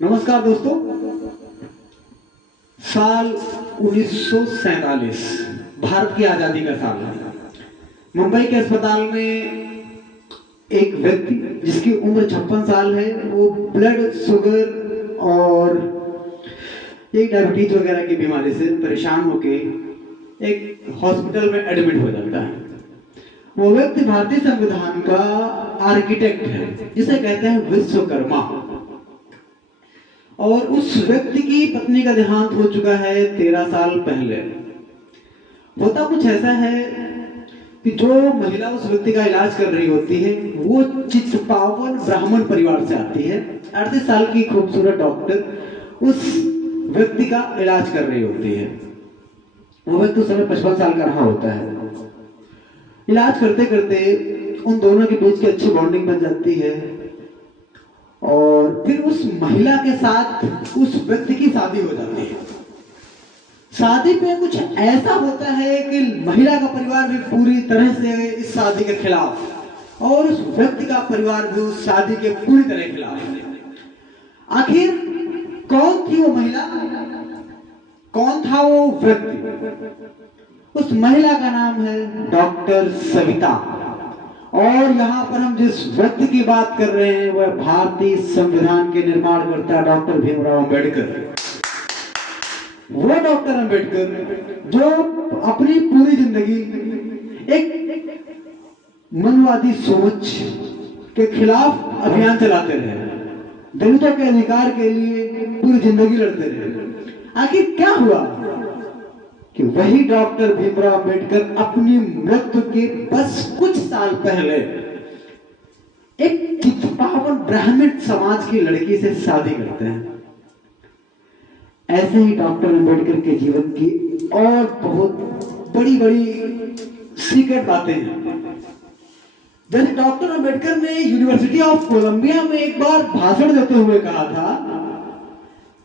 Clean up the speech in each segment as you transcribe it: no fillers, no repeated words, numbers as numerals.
नमस्कार दोस्तों। साल 1947 भारत की आजादी का साल है। मुंबई के अस्पताल में एक व्यक्ति जिसकी उम्र 56 साल है, वो ब्लड शुगर और एक डायबिटीज वगैरह की बीमारी से परेशान होके एक हॉस्पिटल में एडमिट हो जाता है। वो व्यक्ति भारतीय संविधान का आर्किटेक्ट है, जिसे कहते हैं विश्वकर्मा। और उस व्यक्ति की पत्नी का देहांत हो चुका है 13 साल पहले। होता कुछ ऐसा है कि जो महिला उस व्यक्ति का इलाज कर रही होती है वो चित्पावन ब्राह्मण परिवार से आती है। 38 साल की खूबसूरत डॉक्टर उस व्यक्ति का इलाज कर रही होती है। वो व्यक्ति उस समय 55 साल का रहा होता है। इलाज करते करते उन दोनों के बीच की अच्छी बॉन्डिंग बन जाती है और फिर उस महिला के साथ उस व्यक्ति की शादी हो जाती है। शादी पे कुछ ऐसा होता है कि महिला का परिवार भी पूरी तरह से इस शादी के खिलाफ और उस व्यक्ति का परिवार भी उस शादी के पूरी तरह खिलाफ। आखिर कौन थी वो महिला, कौन था वो व्यक्ति? उस महिला का नाम है डॉक्टर सविता। और यहाँ पर हम जिस व्यक्ति की बात कर रहे हैं वह भारतीय संविधान के निर्माणकर्ता डॉक्टर भीमराव अंबेडकर। वो डॉक्टर अंबेडकर जो अपनी पूरी जिंदगी एक मनवादी सोच के खिलाफ अभियान चलाते रहे, दलितों के अधिकार के लिए पूरी जिंदगी लड़ते रहे। आखिर क्या हुआ कि वही डॉक्टर भीमराव अंबेडकर अपनी मृत्यु के बस कुछ साल पहले एक चित्पावन ब्राह्मण समाज की लड़की से शादी करते हैं। ऐसे ही डॉक्टर अंबेडकर के जीवन की और बहुत बड़ी बड़ी सीक्रेट बातें हैं। जैसे डॉक्टर अंबेडकर ने यूनिवर्सिटी ऑफ कोलंबिया में एक बार भाषण देते हुए कहा था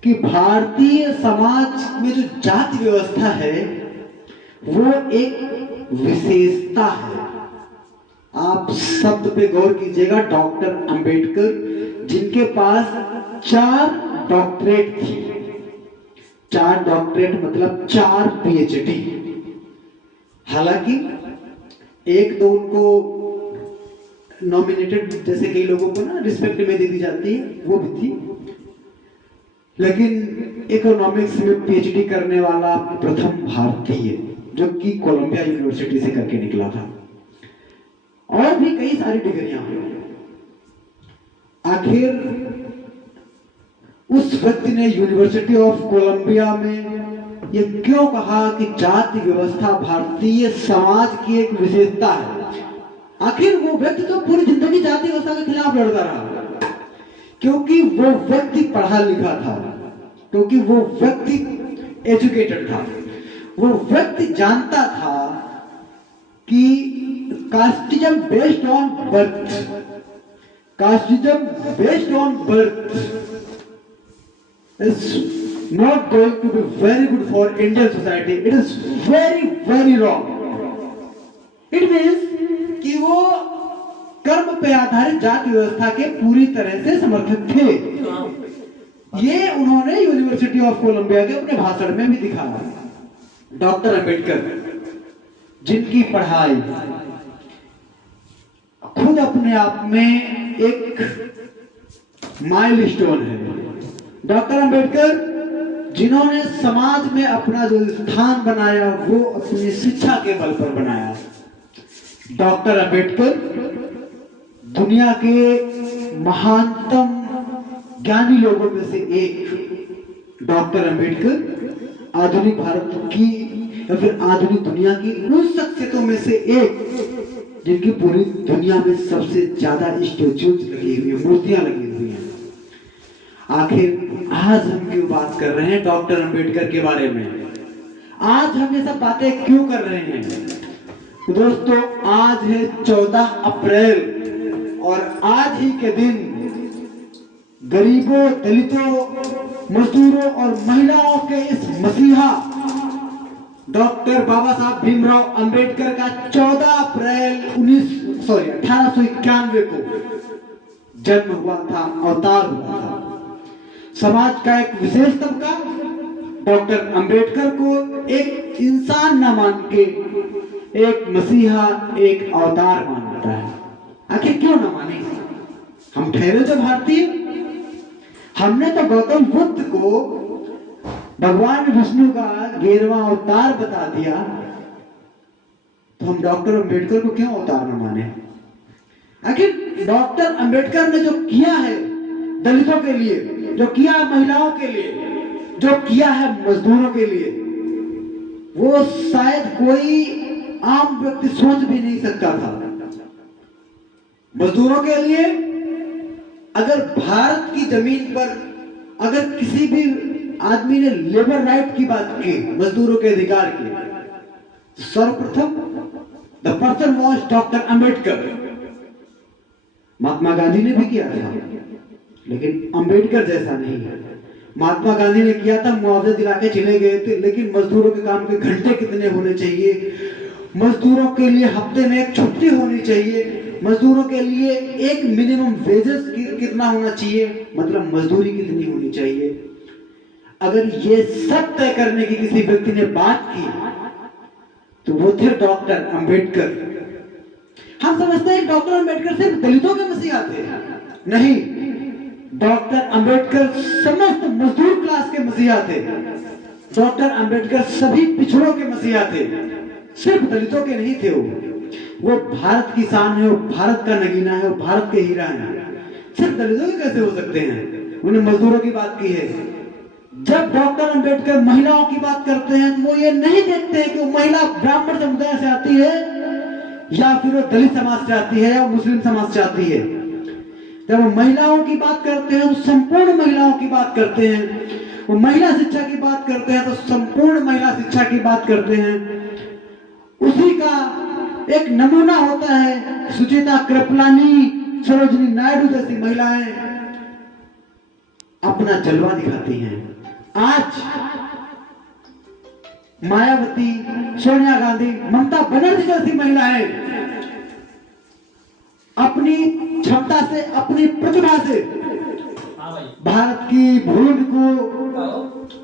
कि भारतीय समाज में जो जाति व्यवस्था है वो एक विशेषता है। आप शब्द पे गौर कीजिएगा, डॉक्टर अंबेडकर जिनके पास 4 डॉक्टरेट थी। 4 डॉक्टरेट मतलब 4 पीएचडी। हालांकि एक दो उनको नॉमिनेटेड, जैसे कई लोगों को ना रिस्पेक्ट में दे दी जाती है, वो भी थी। लेकिन इकोनॉमिक्स में पीएचडी करने वाला प्रथम भारतीय जो कि कोलंबिया यूनिवर्सिटी से करके निकला था। और भी कई सारी डिग्रियां। आखिर उस व्यक्ति ने यूनिवर्सिटी ऑफ कोलंबिया में ये क्यों कहा कि जाति व्यवस्था भारतीय समाज की एक विशेषता है? आखिर वो व्यक्ति तो पूरी जिंदगी जाति व्यवस्था के खिलाफ लड़ता रहा, क्योंकि वो व्यक्ति पढ़ा लिखा था, क्योंकि वो व्यक्ति एजुकेटेड था। वो व्यक्ति जानता था कि casteism based on birth, casteism based on birth is not going to be very good for Indian society. It is very very wrong. It means कि वो कर्म पे आधारित जाति व्यवस्था के पूरी तरह से समर्थक थे। ये उन्होंने यूनिवर्सिटी ऑफ कोलंबिया के अपने भाषण में भी दिखाया। डॉक्टर अंबेडकर जिनकी पढ़ाई खुद अपने आप में एक माइलस्टोन है। डॉक्टर अंबेडकर जिन्होंने समाज में अपना जो स्थान बनाया वो अपनी शिक्षा के बल पर बनाया। डॉक्टर अंबेडकर दुनिया के महानतम ज्ञानी लोगों में से एक। डॉक्टर अंबेडकर आधुनिक भारत की या फिर आधुनिक दुनिया की उन शख्सियतों में से एक जिनकी पूरी दुनिया में सबसे ज्यादा स्टैच्यूज लगी हुई है, मूर्तियां लगी हुई हैं। आखिर आज हम क्यों बात कर रहे हैं डॉक्टर अंबेडकर के बारे में? आज हम ये सब बातें क्यों कर रहे हैं? दोस्तों, आज है 14 अप्रैल और आज ही के दिन गरीबों, दलितों, मजदूरों और महिलाओं के इस मसीहा डॉक्टर बाबा साहब भीमराव अंबेडकर का 14 अप्रैल 1891 को जन्म हुआ था, अवतार हुआ था। समाज का एक विशेष तबका डॉक्टर अंबेडकर को एक इंसान न मान के एक मसीहा, एक अवतार मानता है। आखिर क्यों न माने? हम ठहरे जो भारतीय, हमने तो गौतम बुद्ध को भगवान विष्णु का 11वां अवतार बता दिया, तो हम डॉक्टर अंबेडकर को क्यों अवतार न माने? आखिर डॉक्टर अंबेडकर ने जो किया है दलितों के लिए, जो किया है महिलाओं के लिए, जो किया है मजदूरों के लिए, वो शायद कोई आम व्यक्ति सोच भी नहीं सकता था। मजदूरों के लिए अगर भारत की जमीन पर अगर किसी भी आदमी ने लेबर राइट की बात की, मजदूरों के अधिकार की, सर्वप्रथम the person was doctor Ambedkar. Mahatma Gandhi ने भी किया था, लेकिन अंबेडकर जैसा नहीं है। महात्मा गांधी ने किया था, मुआवजा दिला के चले गए थे, लेकिन मजदूरों के काम के घंटे कितने होने चाहिए, मजदूरों के लिए हफ्ते में एक छुट्टी होनी चाहिए, मजदूरों के लिए एक मिनिमम वेजेस कितना होना चाहिए, मतलब मजदूरी कितनी होनी चाहिए। अगर ये सब तय करने की किसी व्यक्ति ने बात की तो वो थे डॉक्टर अंबेडकर। हम समझते हैं डॉक्टर अंबेडकर सिर्फ दलितों के मसीहा थे, नहीं, डॉक्टर अंबेडकर समस्त मजदूर क्लास के मसीहा थे। डॉक्टर अंबेडकर सभी पिछड़ों के मसीहा थे, सिर्फ दलितों के नहीं थे। वो भारत की शान है, वो भारत का नगीना है, वो भारत के हीरा है। सिर्फ दलितों के कैसे हो सकते हैं? उन्हें मजदूरों की बात की है। जब डॉक्टर अंबेडकर महिलाओं की बात करते हैं तो वो ये नहीं देखते हैं कि वो महिला ब्राह्मण समुदाय से आती है या फिर वो दलित समाज से आती है या मुस्लिम समाज से आती है। जब वो महिलाओं की बात करते हैं तो संपूर्ण महिलाओं की बात करते हैं, वो महिला शिक्षा की बात करते हैं तो संपूर्ण महिला शिक्षा की बात करते हैं। उसी का एक नमूना होता है सुचेता कृपलानी, सरोजिनी नायडू जैसी महिलाएं अपना जलवा दिखाती हैं। आज मायावती, सोनिया गांधी, ममता बनर्जी जैसी महिलाएं अपनी क्षमता से, अपनी प्रतिभा से भारत की भूमि को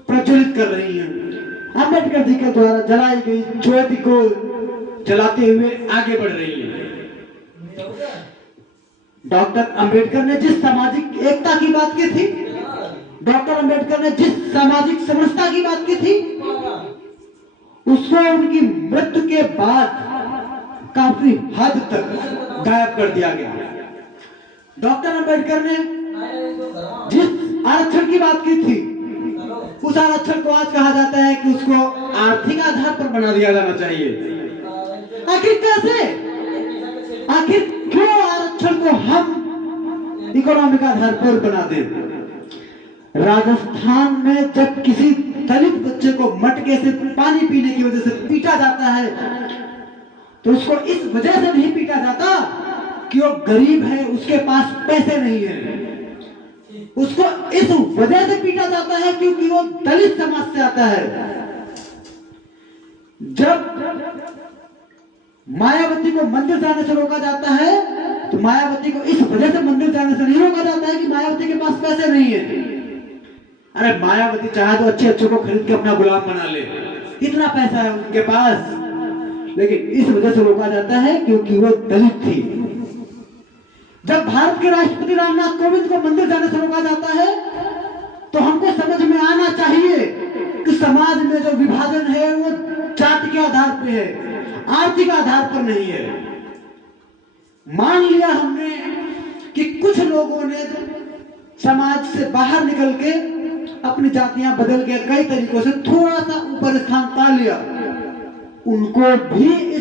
प्रज्वलित कर रही हैं। अंबेडकर जी के द्वारा जलाई गई ज्योति को जलाते हुए आगे बढ़ रही है। डॉक्टर अंबेडकर ने जिस सामाजिक एकता की बात की थी, डॉक्टर अंबेडकर ने जिस सामाजिक समरसता की बात की थी, उसको उनकी मृत्यु के बाद काफी हद तक गायब कर दिया गया। डॉक्टर अंबेडकर ने जिस आरक्षण की बात की थी, उस आरक्षण को आज कहा जाता है कि उसको आर्थिक आधार पर बना दिया जाना चाहिए। आखिर कैसे? आखिर क्यों आरक्षण को हम इकोनॉमिक आधार पर बना दें? राजस्थान में जब किसी दलित बच्चे को मटके से पानी पीने की वजह से पीटा जाता है तो उसको इस वजह से नहीं पीटा जाता कि वो गरीब है, उसके पास पैसे नहीं है। उसको इस वजह से पीटा जाता है क्योंकि वो दलित समाज से आता है। जब मायावती को मंदिर जाने से रोका जाता है तो मायावती को इस वजह से मंदिर जाने से नहीं रोका जाता है कि मायावती के पास पैसे नहीं है। अरे मायावती चाहे तो अच्छे अच्छे को खरीद के अपना गुलाम बना ले, इतना पैसा है उनके पास, लेकिन इस वजह से रोका जाता है क्योंकि वो दलित थी। जब भारत के राष्ट्रपति रामनाथ कोविंद को मंदिर जाने से रोका जाता है तो हमको समझ में आना चाहिए कि समाज में जो विभाजन है वो जाति के आधार पे है, आर्थिक आधार पर नहीं है। मान लिया हमने कि कुछ लोगों ने समाज से बाहर निकल के अपनी जातियां बदल के कई तरीकों से थोड़ा सा ऊपर स्थान पा लिया, उनको भी